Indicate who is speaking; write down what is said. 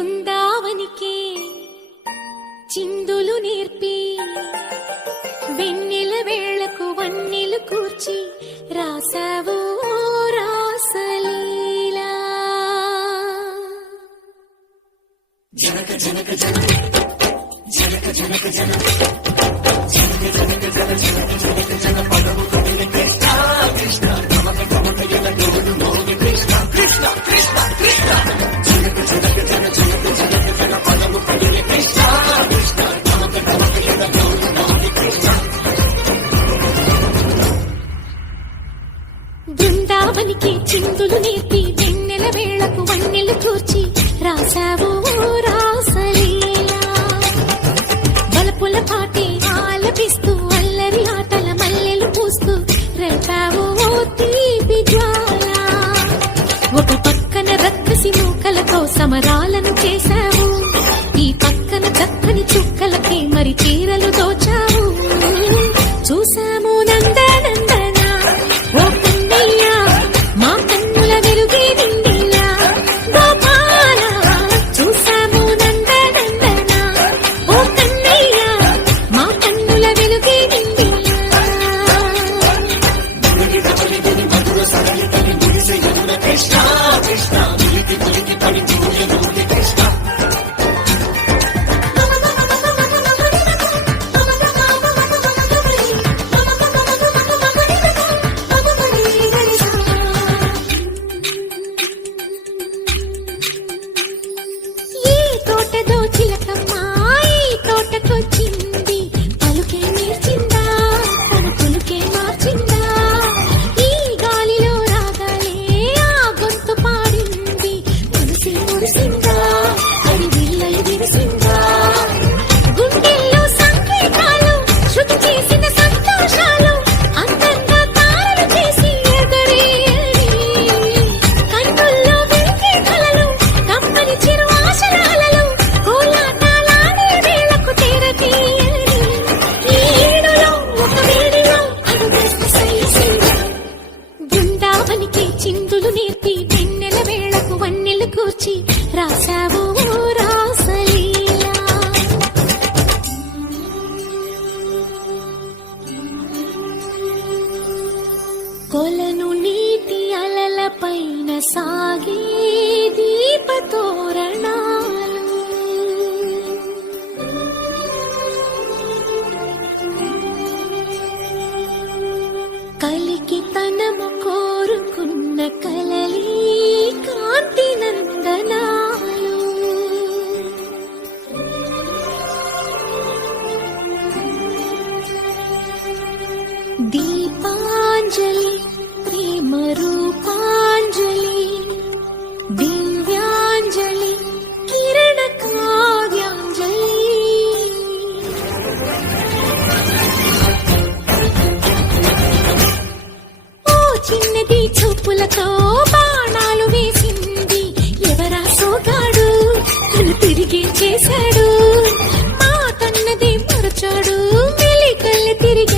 Speaker 1: బృందావనికి చిందులు నేర్పి వెన్నెల వేళకు వన్నెలు కూర్చి రాసావు రాసలీలా జనక చిందులు నేర్పి వెన్నెల వేళకు వన్నెలు కూర్చి రాశావు రాసలీలా. బలపుల పాటి ఆలపిస్తూ అల్లరి ఆటల మల్లెలు పూస్తూ రేపావు ఓ తీపి జ్వాల. ఒక పక్కన రక్కసి మూకలతో సమరాలను చేశావు কথা కూర్చి రాసావు రాసలీలా. కొలను నీటి అలల పైన సాగే దీపతోరణాలు ప్రేమ రూపాంజలి దివ్యాంజలి కిరణ ఓ చిన్నది చూపులతో బాణాలు వేసింది. ఎవరా సోగాడు తను తిరిగి చేశాడు. మా కన్నది మరచాడు. మెలికల్లి తిరిగాడు